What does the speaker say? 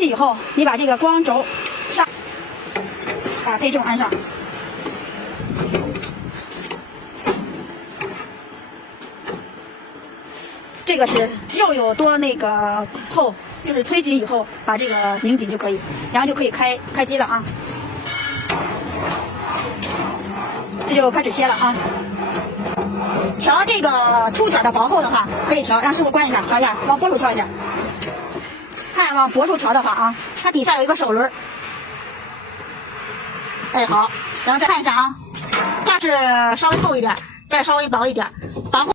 细以后，你把这个光轴上，把配重安上。这个是肉有多那个厚，就是推紧以后把这个拧紧就可以，然后就可以开机了啊。这就开始切了啊。调这个出卷的薄厚的话，可以调，让师傅关一下，调一下，往薄处调一下。看往薄处调的话啊，它底下有一个手轮。哎，好，然后再看一下啊，这儿是稍微厚一点，这儿稍微薄一点，薄厚。